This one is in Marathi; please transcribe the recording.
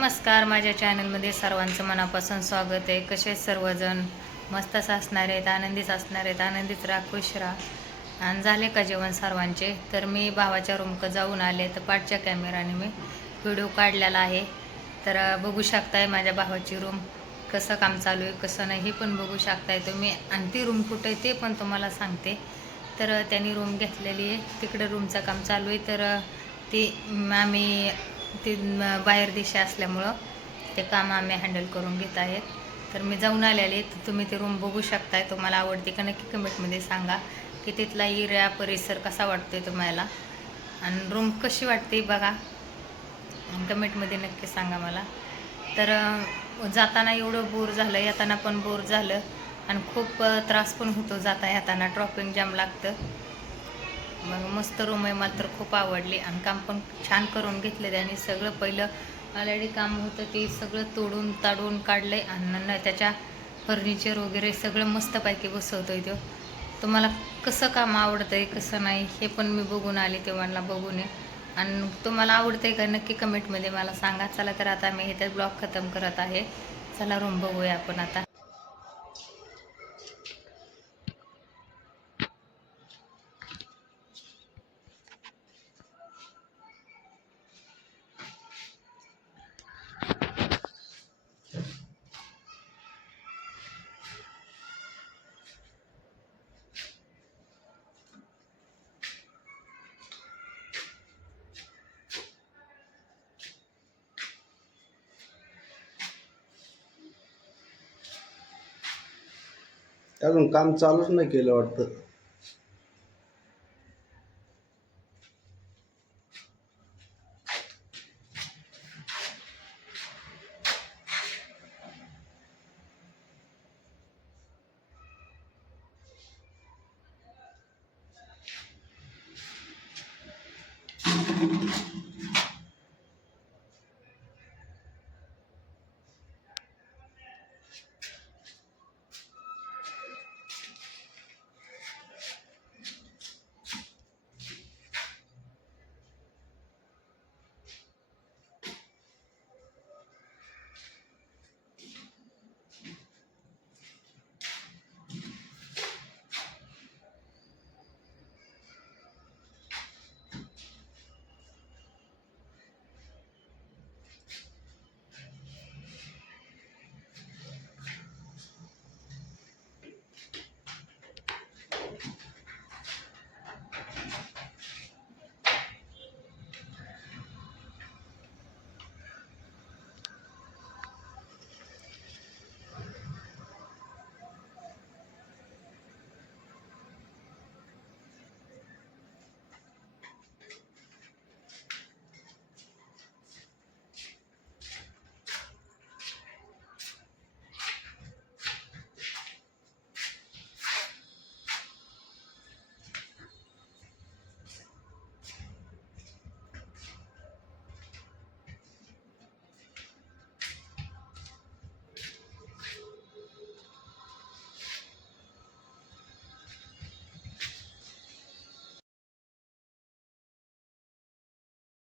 नमस्कार माझ्या चॅनलमध्ये सर्वांचं मनापासून स्वागत आहे. कसे आहेत सर्वजण? मस्तच असणार आहेत आनंदीच असणार आहेत आनंदीच राहा खुश राहा. आणि झाले का जेवण सर्वांचे? तर मी भावाच्या रूमक जाऊन आले तर पाठच्या कॅमेराने मी व्हिडिओ काढलेला आहे. तर बघू शकताय माझ्या भावाची रूम कसं काम चालू आहे कसं नाही हे पण बघू शकताय तुम्ही. आणि ती रूम कुठं आहे ते पण तुम्हाला सांगते. तर त्यांनी रूम घेतलेली आहे. तिकडे रूमचं काम चालू आहे. तर ती आम्ही ती बाहेर दिशा असल्यामुळं ते काम आम्ही हँडल करून घेत आहेत. तर मी जाऊन आलेले तर तुम्ही ते रूम बघू शकताय. तुम्हाला आवडते का नक्की कमेंटमध्ये सांगा की तिथला एरिया परिसर कसा वाटतोय तुम्हाला? आणि रूम कशी वाटते बघा. कमेंटमध्ये नक्की सांगा मला. तर जाताना एवढं बोर झालं येताना पण बोर झालं. आणि खूप त्रास पण होतो जाता येताना ट्रॉफिक जाम लागतं. मग मस्त रूम आहे मला तर खूप आवडली. आणि काम पण छान करून घेतलं त्याने सगळं पहिलं ऑलरेडी काम होतं ते सगळं तोडून ताडून काढलं आहे आणि न त्याच्या फर्निचर वगैरे सगळं मस्तपैकी बसवतो आहे तो तुम्हाला कसं काम आवडतं आहे कसं नाही हे पण मी बघून आले तेव्हा मला बघून. ये आणि तुम्हाला आवडतं आहे का नक्की कमेंटमध्ये मला सांगा. चला तर आता मी हे ब्लॉग खतम करत आहे. चला रूम बघूया आपण आता. अजून काम चालूच नाही केलं वाटतं.